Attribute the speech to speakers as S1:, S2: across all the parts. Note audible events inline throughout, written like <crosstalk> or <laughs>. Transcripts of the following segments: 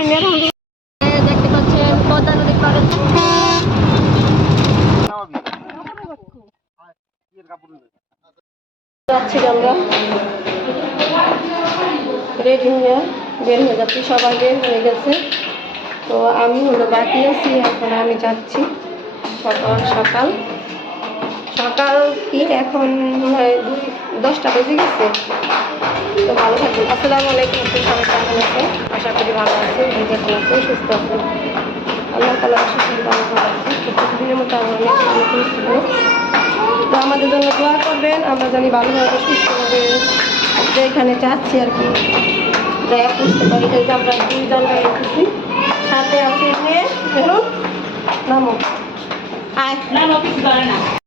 S1: দেখতে পাচ্ছেন পদ্মা রেডি হয়ে বের হয়ে যাচ্ছি সবাই বের হয়ে গেছে তো আমি হলো বাকি আছি এখন আমি যাচ্ছি সকাল সকাল সকাল কি এখন হয় দুই দশটা বেজে গেছে। তো ভালো থাকবেন। আসসালামু আলাইকুম সবাই কেমন আছে আশা করি ভালো আছে নিজে ভালো আছেন, সুস্থ আছে আল্লাহ তালা সুস্থ ভালো ভালো কিছুদিনের মতো নেক্সট নতুন শুনব তো আমাদের জন্য দোয়া করবেন। আমরা জানি ভালোভাবে সুস্থভাবে যেখানে যাচ্ছি আর কি। যাই বুঝতে পারি যে আমরা দুইজন এসেছি সাথে আছি নামো। আয়
S2: না অফিস করে না।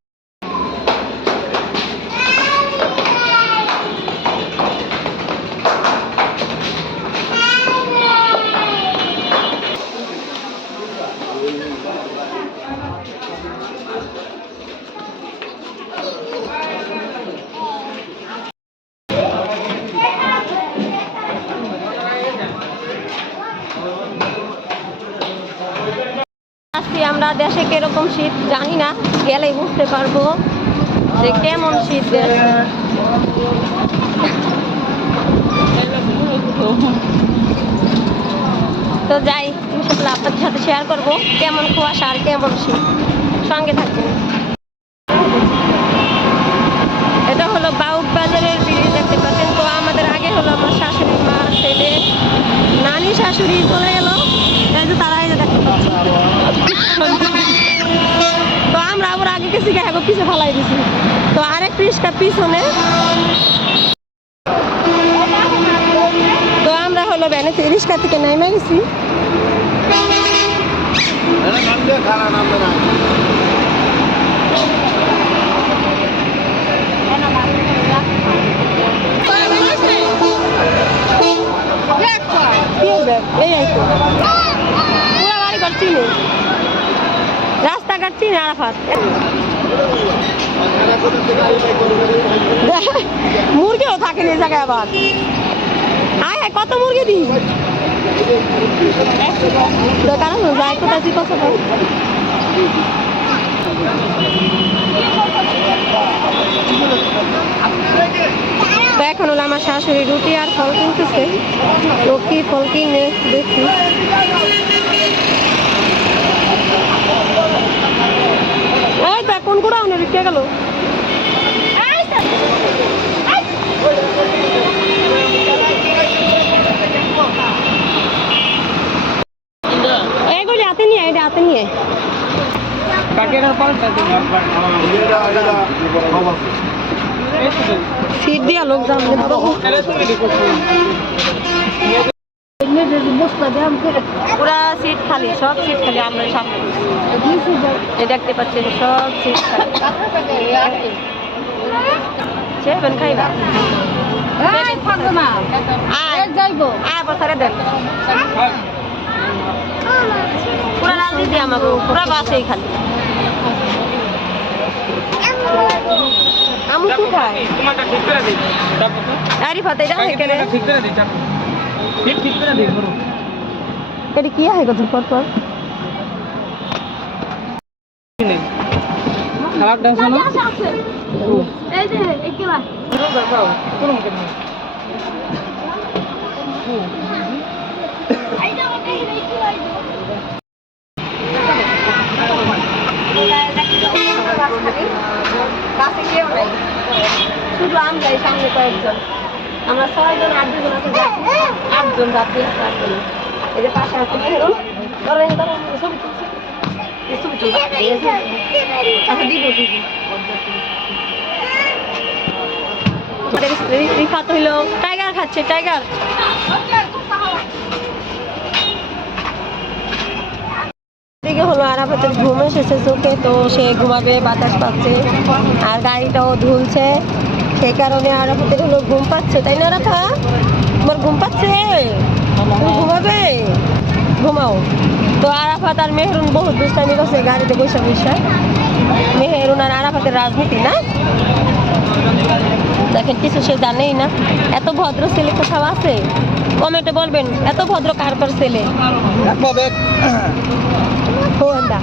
S1: আছি আমরা দেশে কীরকম শীত জানি না, গেলেই বুঝতে পারব যে কেমন শীত তো যাই, ইনশাল্লাহ আপনাদের সাথে শেয়ার করব কেমন কুয়াশা আর কেমন শীত। সঙ্গে থাকবেন। এটা হলো বাউক বাজারের ব্রিজ দেখতে পাচ্ছেন? তো আমাদের আগে হলো আমার শাশুড়ি মা ছেলে, নানি শাশুড়ি চলে গেল এই যে তারা এই যে দেখতে পাচ্ছেন তো আমরা আগে গেছি পিছে ফেলাই দিছি। তো আরেক রিক্সা পিছনে। তো আমরা হলো ভ্যানে রিক্সা থেকে নেমে গেছি। রাস্তাঘাট চিনি আরাফাত <laughs> মুরগিও থাকে না এই জায়গায় আবার। আয় আয়, কত মুরগি দিই? দোকানে তো এখন হলো আমার শাশুড়ি রুটি আর ফল কিনতেছে। কি ফল কিনে দেখি। আউনে রিক্কে গেল? এইগুলি হাতে নিয়ে এটা হাতে নিয়ে। সিট দিয়া লোক যান। পুরা সিট খালি সব সিট খালি আমরা সামনে এই দেখতে পাচ্ছেন সব সিট খালি। খাইবা আয়।
S2: যাইবো।
S1: আয় বসারে দেন। পুরা রাজনীতি আমাকে পুরা বাসেই খালি। আমু কোথায়? আরে ফাতে এটা
S3: ঠিক করে দিই
S1: এটি কি হয় কত পর? পর
S3: খাবারটা শোনো।
S2: এই যে একলা
S3: দাও করুন কেন
S1: কাছে কেউ নাই শুধু আমরাই সামনে কয়েকজন। আমরা ছয়জন আটজন আছে আটজন যাত্রী এই যে পাশে ধরেন ছবি আচ্ছা টাইগার খাচ্ছে, টাইগার। দিকে হলো আরাফাতের ঘুম এসেছে চোখে, তো সে ঘুমাবে, বাতাস পাচ্ছে, আর গাড়িটাও ধুলছে। সেই কারণে আরাফাতের হলো ঘুম পাচ্ছে তাই না আরাফা তোমার ঘুম পাচ্ছে? তুমি ঘুমাবে? ঘুমাও। তো আরাফাত আর মেহরুন বহুত দুষ্টামি করছে গাড়িতে বসে বসে। মেহরুন আর আরাফাতের রাজনীতি না? দেখেন কিছু সে জানেই না। এত ভদ্র ছেলে কোথাও আছে? কমেন্টে বলবেন এত ভদ্র কার কার ছেলে গোয়েন্দা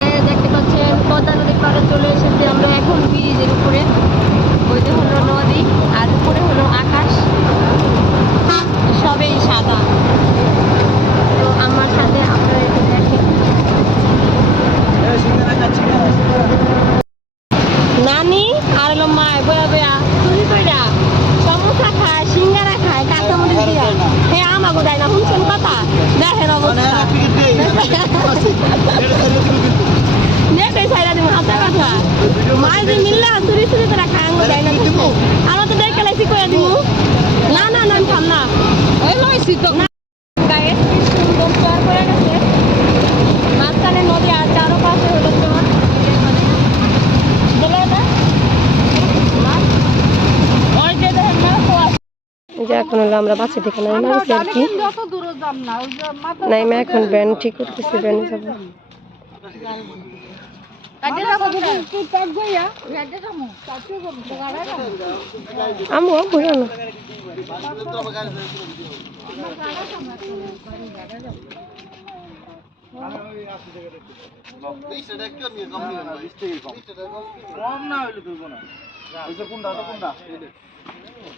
S1: এই দেখতে পাচ্ছেন পদ্মা নদীর পাড়ে চলে এসেছি আমরা এখন ব্রিজের উপরে ওই যে হলো নদী আর উপরে হলো আকাশ সবেই সাদা তো আমার সাথে আপনারা একটু দেখেন নানি আর হলো মায় বয়া বয়া চুরি কইরা সমোসা খায় সিঙ্গারা খায় কাঁচামরিচ দিয়া হে আমাগো দেয় না শুনছেন কথা দেখেন অবস্থা নেটে ছাইরা দিব হাতে কথা। যে মিললে দেয় না আমরা তো দেখে লাইছি দিব না না না খাম না। ওই লইছি তো। যে এখন হলো আমরা বাসে থেকে গেছি আর কি। নাইমা এখন ব্যান্ড ঠিক করতেছি ব্যান্ড যাব। আমু বুঝো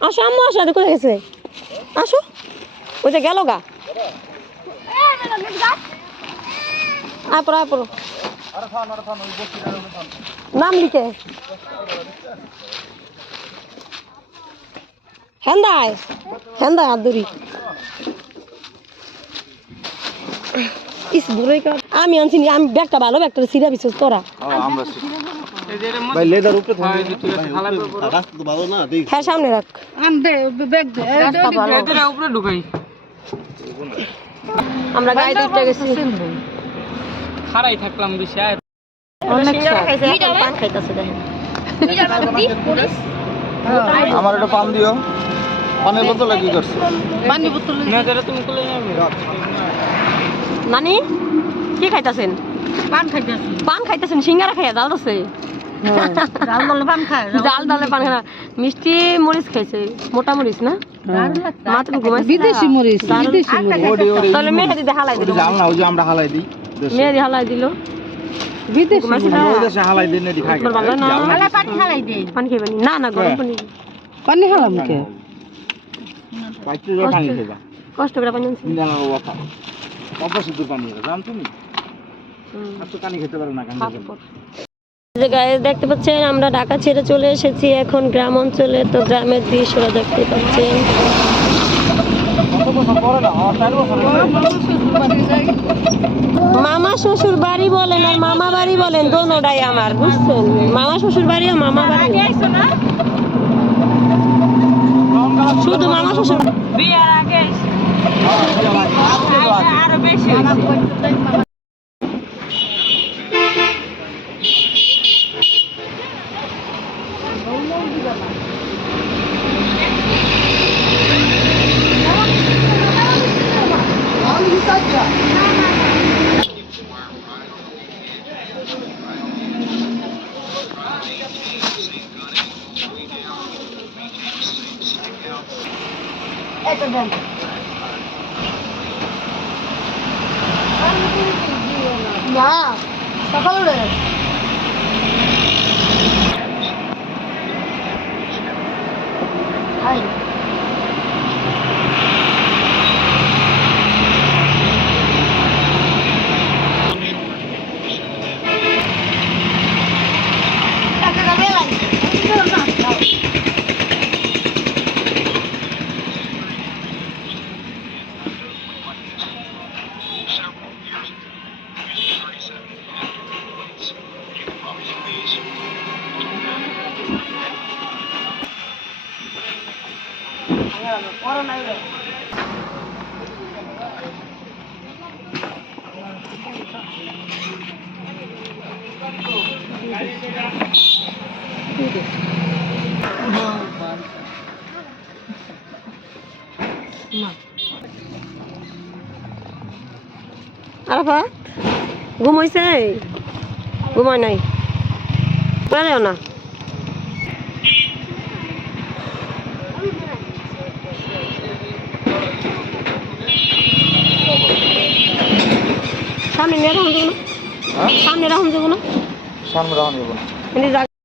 S1: আসো আম্মু আসো দেখো গেছে? আসো। ওই যে গেল গা। আয় পড়ো আয় পড়ো নাম লিখে আদুরি ইস বুড়োই আমি আনছি নি, আমি ব্যাগটা ভালো ব্যাগটা সিরা তোরা।
S3: আমরা ভাই লেদার উপরে থাকে রাস্তা তো ভালো না দেখ
S1: হ্যাঁ সামনে রাখ রাস্তা ভালো।
S3: উপরে ঢুকাই।
S1: আমরা গাড়িতে উঠে গেছি।
S3: খাড়াই থাকলাম বেশি আর
S1: পান খাইতেছে দেখেন।
S3: আমার একটা পান দিও। পানের বোতল কি করছে? না যারা তুমি কোলে
S1: নানি কি খাইতাছেন?
S2: পান খাইতেছি।
S1: পান খাইতেছেন সিঙ্গারা খাইয়া জাল আছে
S2: জাল দলে পান খায়
S1: জাল পান খানা মিষ্টি মরিচ খাইছে মোটা মরিচ না? মা তুমি
S2: বিদেশি মরিচ বিদেশি
S3: ওডি
S1: তাহলে হালাই
S3: জাল না ওই যে আমরা হালাই দিই।
S1: মেহেদি হালাই দিল। না। না? গরম পানি।
S2: পানি কে?
S1: কষ্ট করে পানি
S3: পানি জান তুমি? কান
S1: যে গায়ে দেখতে পাচ্ছেন আমরা ঢাকা ছেড়ে চলে এসেছি। এখন গ্রাম অঞ্চলে তো গ্রামের দৃশ্যটা দেখতে পাচ্ছেন। মামা শ্বশুর বাড়ি বলেন আর মামা বাড়ি বলেন, দোনোটাই আমার, বুঝছেন? মামা শ্বশুর বাড়ি আর মামা বাড়ি। শুধু মামা শ্বশুর বিয়ার আগে আরও বেশি
S2: সকাল
S1: ঘুমাইছে ঘুমায় নাই? পারেও না সামনে নিয়ে রাখুন যাব না সামনে রাখুন যাব না
S4: সামনে রাখুন যাব না